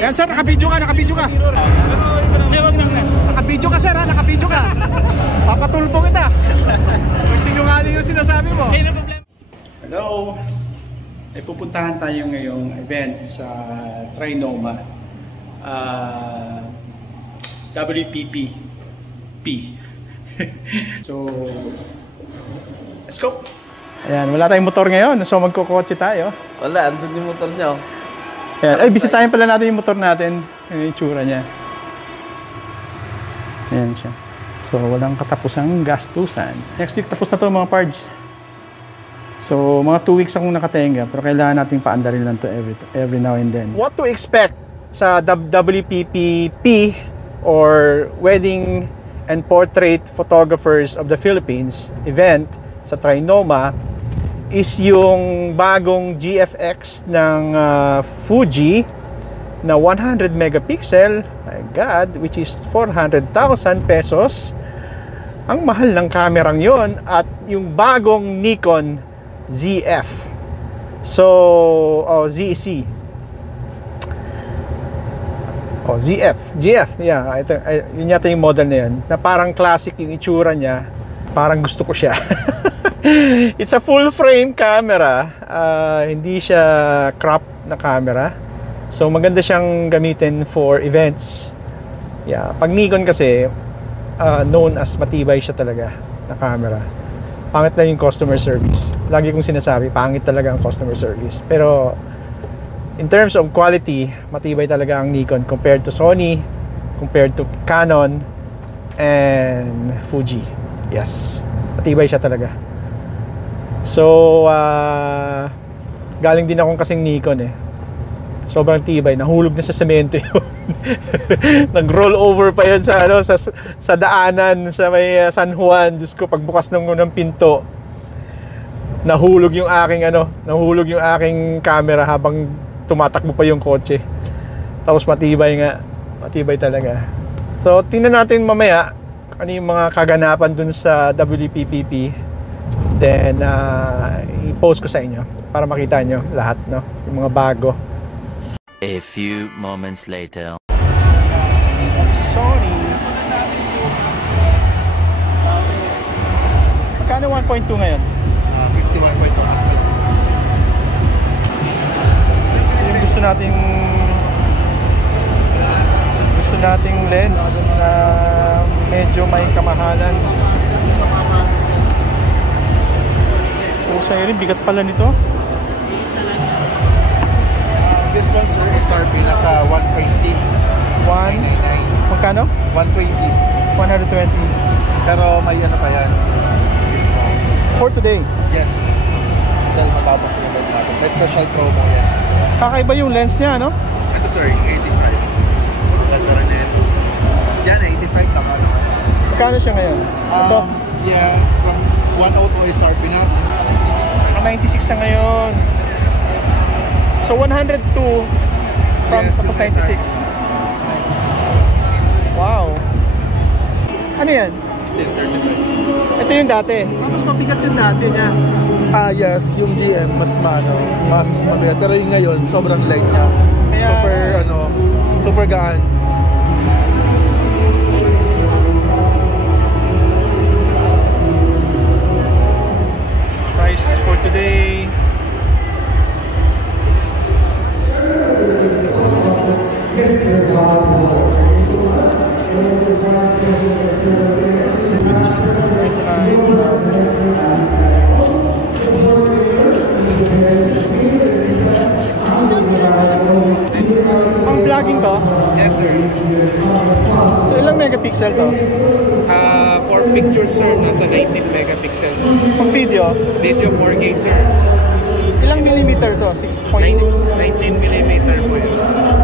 Yan sir, nakabidyo ka. Nakabidyo ka sir, nakabidyo ka. Papatulpo kita. Sinungaling yung sinasabi mo. Hello. May pupuntahan tayo ngayong event sa Trinoma. WPPP. So, let's go. Ayan, wala tayong motor ngayon. So magkukotse tayo. Wala, andun yung motor nyo. Ayan. Ay, bisitahin pala natin yung motor natin. Yung itsura niya. Ayan siya. So, walang katapusang gastusan. Next week tapos na to mga parts. So, mga 2 weeks akong nakatenga. Pero kailangan nating paandarin lang to every now and then. What to expect sa WPPP or Wedding and Portrait Photographers of the Philippines event sa Trinoma is yung bagong GFX ng Fuji na 100 megapixel, my god, which is 400,000 pesos. Ang mahal ng kamerang yon, at yung bagong Nikon ZF. So, ZC. GF, yeah, ito, yun yata yung model na yun, na parang classic yung itsura niya, parang gusto ko siya. It's a full frame camera, hindi siya crop na camera, so maganda siyang gamitin for events. Yeah, pag Nikon kasi, known as matibay siya talaga na camera. Pangit na yung customer service. Lagi kong sinasabi, pangit talaga ang customer service. Pero in terms of quality, matibay talaga ang Nikon compared to Sony, compared to Canon and Fuji. Yes, matibay siya talaga. So, galing din akong kasing Nikon eh. Sobrang tibay, nahulog na sa semento yun. Nag-roll over pa yun sa, sa daanan, sa may San Juan. Diyos ko, pagbukas ng pinto, nahulog yung aking camera habang tumatakbo pa yung kotse. Tapos matibay nga, matibay talaga. So, tingnan natin mamaya ano yung mga kaganapan dun sa WPPP. Then, i-post ko sa inyo para makita nyo lahat, no? Yung mga bago. A few moments later. Sorry. Magkano 1.2 ngayon? 51.2 aspect. Yung gusto nating lens na medyo may kamahalan. Sa'yo rin, bigat pala nito. This one sir is RP nasa 120. 199. Magkano? 120. 120. Pero may ano pa yan. Discount. For today? Yes. Dahil matapos yung event natin. May special promo yan. Kakaiba yung lens niya, no? Ito sir, 85. Ganda rin yan. Yan, 85 lang ano. Magkano siya ngayon? Ito? Yeah, from 102 is RP natin. 96 siya ngayon. So 102 from yes, tapos 96. Wow. Ano yan? 1635. Ito yung dati. Mas mabigat yung dati niya. Yes, yung GM mas mabigat. Pero yung ngayon, sobrang light niya. Kaya, super gaan. Price for today. Ang vlogging to? Yes sir. So ilang megapixel to? For picture sir, nasa 19 megapixel. Pang video? Video 4K sir. Ilang millimeter to? 6.6? 19 millimeter po yun.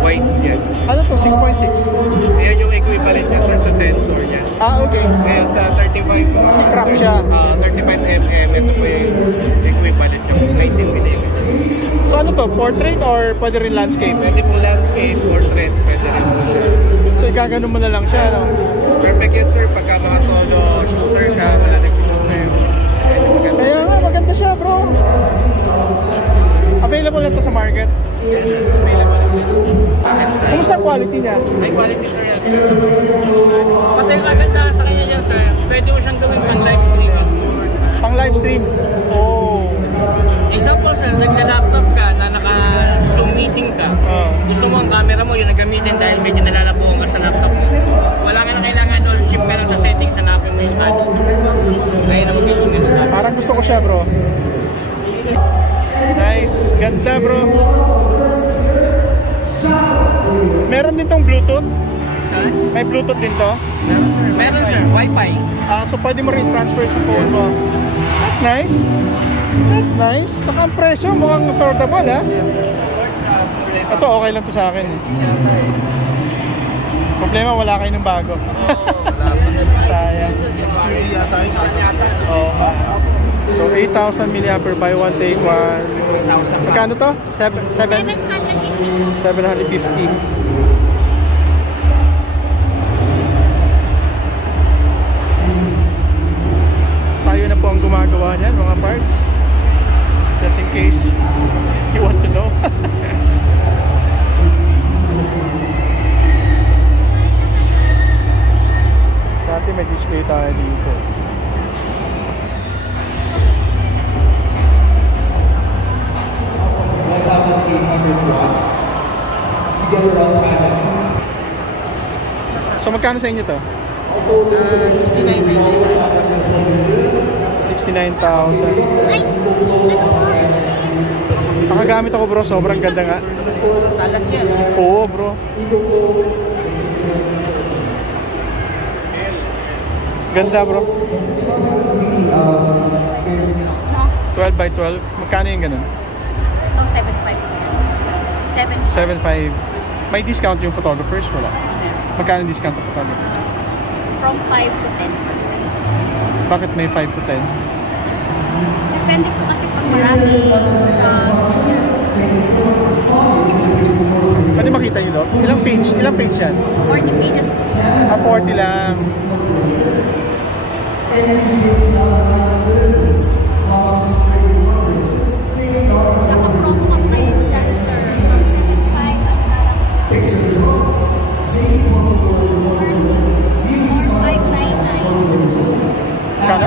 Wide yan. Ano to? 6.6? Yan yung equivalent niya sir sa sensor niya. Okay. Ngayon sa 35 kasi crop siya. 35mm, ito po yung equivalent yung 19 millimeter. So ano to? Portrait or pwede rin landscape? Pwede po landscape, portrait, pwede rin po siya. So igagano mo na lang siya, no? Perfect yan sir, pagka mga solo shooter ka, wala nag-shoot sa'yo. Kaya nga, maganda siya bro. Available na to sa market? Yes, available. quality niya? High quality sir yan. Pati yung kagandahan sa kanya dyan sir, pwede mo siyang gawin pang live stream. Pang live stream? Oh. Example sir, nagla-laptop ka na naka-zoom meeting ka. Gusto mo ang camera mo, yun ang gamitin dahil medyo nalalabuhan ka sa laptop mo. Wala ka na kailangan all chip ka lang sa settings, hanapin mo yung ano. Kaya naman kayo yung gano'n. Parang gusto ko siya bro. Nice. Ganda bro. Meron din tong Bluetooth? Saan? May Bluetooth din to? Meron sir, Wi-Fi. So pwede mo rin transfer sa phone mo. That's nice. That's nice. Tsaka ang presyo mukhang affordable ha. Ito okay lang to sa akin eh. Problema wala kayo ng bago. Sayang. Oh. So 8,000 mAh buy one take one. Magkano to? 750. Tayo na po ang gumagawa niyan mga parts. Just in case you want to know. Dati may display tayo dito. So magkano sa inyo to? 69,000. 69,000. Nakagamit ako bro, sobrang ganda nga. Talas yan. Oo bro. Ganda bro. 12 by 12. Magkano yung ganun? Ito, 7.5. 7.5. May discount yung photographers? Wala. Magkano yung discount sa photographer? From 5 to 10%. Bakit may 5 to 10? Depende po kasi pag marami Pwede makita yung log? Ilang page? Ilang page yan? 40 pages po siya. 40 lang. Naka-promo ka pa yung dancer. From 65 Kano?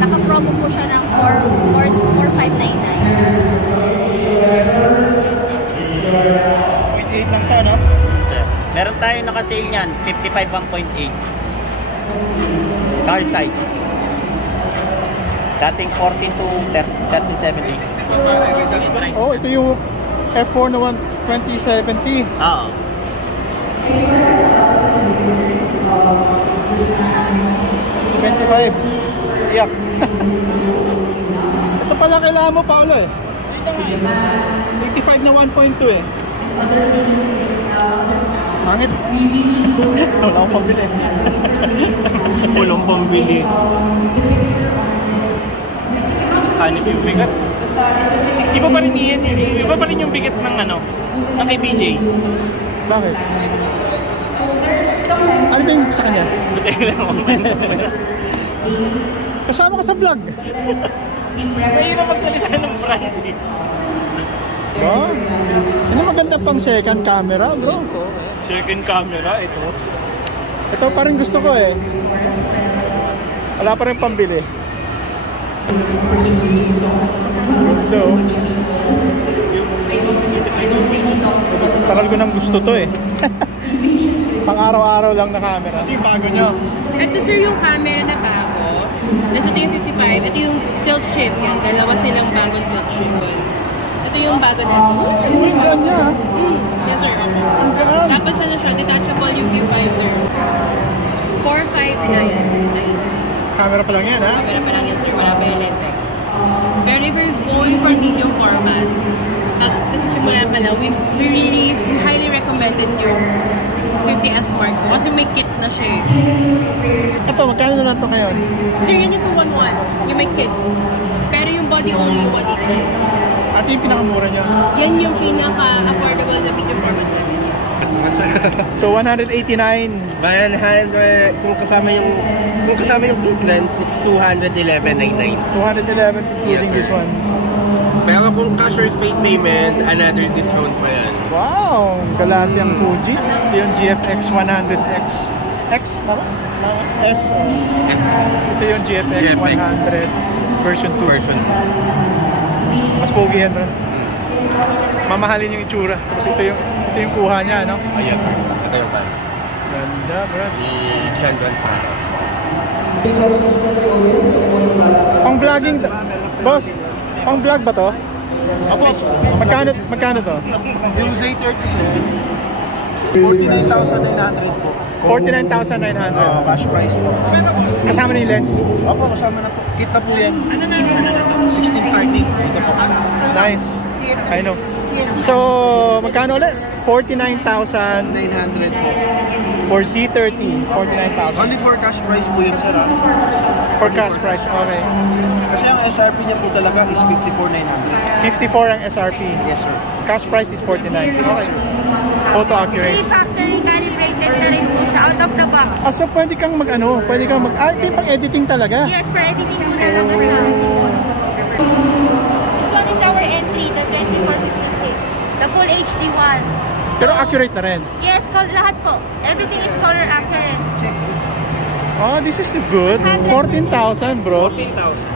Naka-promo po siya ng 4,599. With 8 lang to, no? Sir, meron tayo naka-sale niyan, 55 1.8. Car size. Dating 14 to 1370. Oh, ito yung F4 na 2070. Oo. 25. Iyak. Ito pala kailangan mo, Paolo eh. 85 na 1.2 eh. Pangit. Wala akong pambili. Walang pambili. Hanip yung bigat. Iba pa rin yan eh. Iba pa rin yung bigat ng ano, ng kay BJ. Bakit? Ano ba yung sa kanya? Kasama ka sa vlog. Mahirap magsalita ng brand eh. Bro, ano maganda pang second camera, bro? Second camera, ito. Ito pa rin gusto ko eh. Wala pa rin pambili. So, tagal ko nang gusto to eh. Pang araw-araw lang na camera. Ito yung bago nyo. Ito sir yung camera na bago. Ito yung 55. Ito yung tilt shift yan. Dalawa silang bagong tilt shift. Ito yung bago na. Uy, gaan niya. Yes sir. Tapos ano siya, detachable yung viewfinder. 459. Camera pa lang yan ha. Camera pa lang yan sir. Wala pa yung electric. Pero if you're going for video format, pag nasisimula pa lang, we highly recommended yung 50S Mark II kasi may kit na siya eh. Ito, magkano na lang ito ngayon? Sir, yan yung 211, yung may kit. Pero yung body only 189. At yung pinakamura nyo? Yan yung pinaka-affordable na video format namin. So, 189. Bayan, kung kasama yung kit lens, it's 211.99. 211 including Yes, this sir. one. Pero kung cash or straight payment, another discount pa yan. Wow, galante ang Fuji. Ito yung GFX 100X. X ba? S. Ito yung GFX 100 version 2. Mas pogi yan, bro. Mamahalin yung itsura. Tapos ito yung kuha niya, no? Yes, sir. Ito yung plan. Ganda, bro. Shandon Santos. Pang vlogging, boss. Pang vlog ba to? Opo. Magkano to? Yung Z30 sir, 49,900 po. 49,900. Cash price po. Kasama na yung lens. Opo, kasama na po. Kita po yan. 1630. Dito po. Nice. I know. So, magkano ulit? 49,000 900 po. for Z30. 49,000. Only for cash price po yun sir. For cash price. Okay. Kasi ang SRP niya po talaga is 54,900. 54 ang SRP. Yes sir. Cash price is 49. Okay. Photo accurate. Factory calibrated na rin po siya, out of the box. Ah, so pwede kang ito yung pang editing talaga. Yes, for editing po talaga siya. This one is our entry, the 2456. The full HD one. Pero accurate na rin. Yes, lahat po. Everything is color accurate. Oh, this is good. 14,000, bro. 14,000.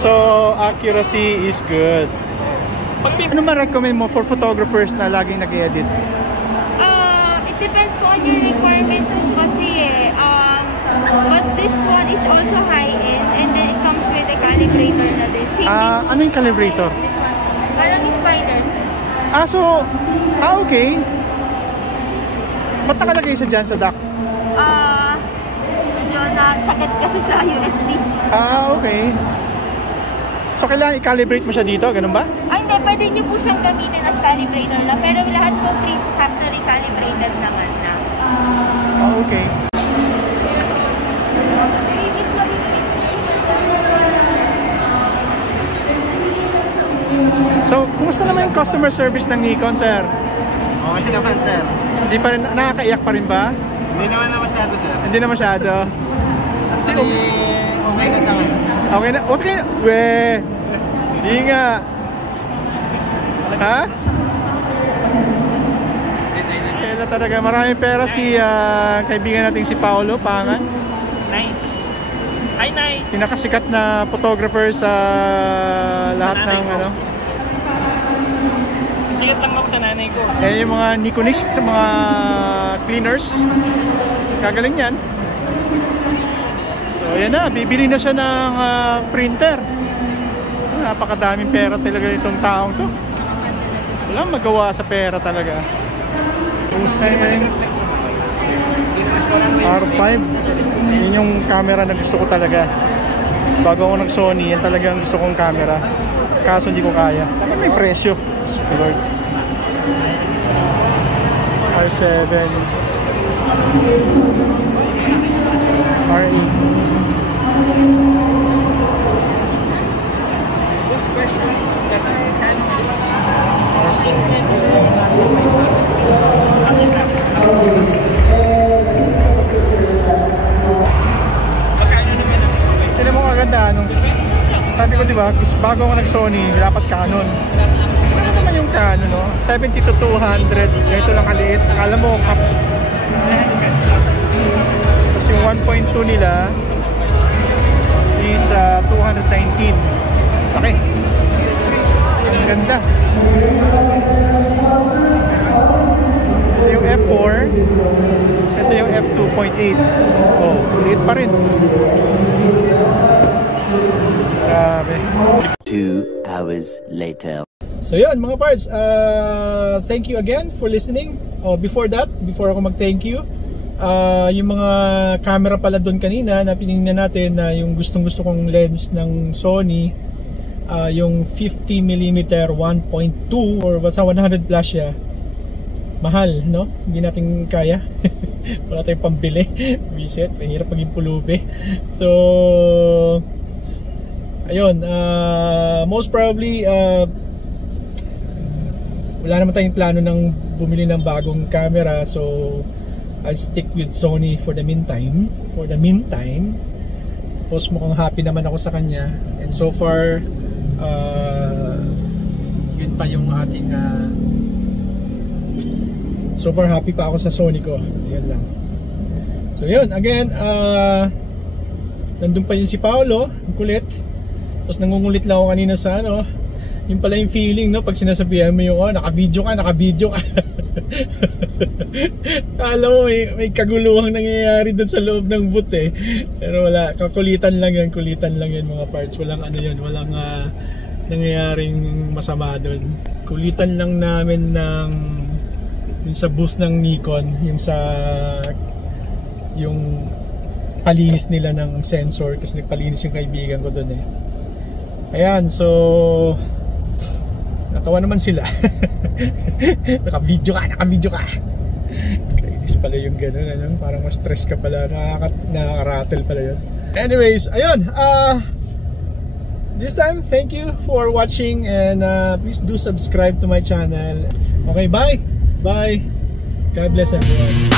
So, accuracy is good. Ano man recommend mo for photographers na laging nag-edit? It depends po on your requirement po kasi but this one is also high-end and then it comes with a calibrator na din. Ano yung calibrator? This one. Parang spider. Okay. Ba't nakalagay isa dyan sa dock? Medyo sakit kasi sa USB. Okay. So, kailangan i-calibrate mo siya dito? Ganun ba? Hindi. Pwede nyo po siyang gamitin as calibrator lang. Pero lahat po factory calibrated naman na. Okay. So, kumusta naman yung customer service ng Nikon, sir? Okay naman, sir. Hindi pa rin, nakakaiyak pa rin ba? Hindi naman na masyado, sir. Hindi na masyado. Actually, okay na sa akin. Okay na? Okay na? Hindi nga. Ha? Kaya na talaga. Maraming pera si kaibigan nating si Paolo Pangan. Nice. Hi, nice. Pinakasikat na photographer sa lahat ng ano. Sikat lang ako sa nanay ko. Eh, yung mga Nikonist, mga cleaners. Kagaling yan. So, yan na. Bibili na siya ng printer. Napakadaming pera talaga itong taong to. Walang magawa sa pera talaga. R5. Yun yung camera na gusto ko talaga. Bago ako nag-Sony, yan talaga ang gusto kong camera. Kaso hindi ko kaya. Saka may presyo. Lord. R7 R8. Tignan mo kaganda nung sabi ko, di ba, bago ako nag-Sony, dapat Canon. Ano naman yung Canon, no? 70 to 200, ganito lang kaliit. Alam mo, tapos yung 1.2 nila is 219. Okay. Ang ganda. Ito yung F4. Ito yung F2.8. Oh, liit pa rin. Grabe. 2 hours later. So yun mga parts, thank you again for listening. Before ako mag-thank you, yung mga camera pala doon kanina na pinignan natin na yung gustong-gusto kong lens ng Sony, yung 50mm 1.2 or basta 100 flash siya. Mahal, no? Hindi natin kaya. Wala tayong pambili. Visit, mahirap maging pulubi. So ayun, most probably wala naman tayong plano ng bumili ng bagong camera, so I'll stick with Sony for the meantime. Suppose mukhang happy naman ako sa kanya, and so far yun pa yung ating so far happy pa ako sa Sony ko. Yun lang. So yun, again, nandun pa yun si Paolo, ang kulit. Tapos nangungulit lang ako kanina sa ano, yung pala yung feeling, no, pag sinasabihan mo yung, oh, naka-video ka. Alam mo, may kaguluhang nangyayari doon sa loob ng boot eh. Pero wala, kulitan lang yan mga parts. Walang ano yun, walang nangyayaring masama doon. Kulitan lang namin ng yung sa booth ng Nikon, yung palinis nila ng sensor, kasi nagpalinis yung kaibigan ko doon eh. Ayan, so natawa naman sila. Naka-video ka. Kainis pala yung gano'n, ano? Parang mas stress ka pala, nakaka-rattle pala yun. Anyways, ayun, this time, thank you for watching, and please do subscribe to my channel. Okay, bye! God bless everyone.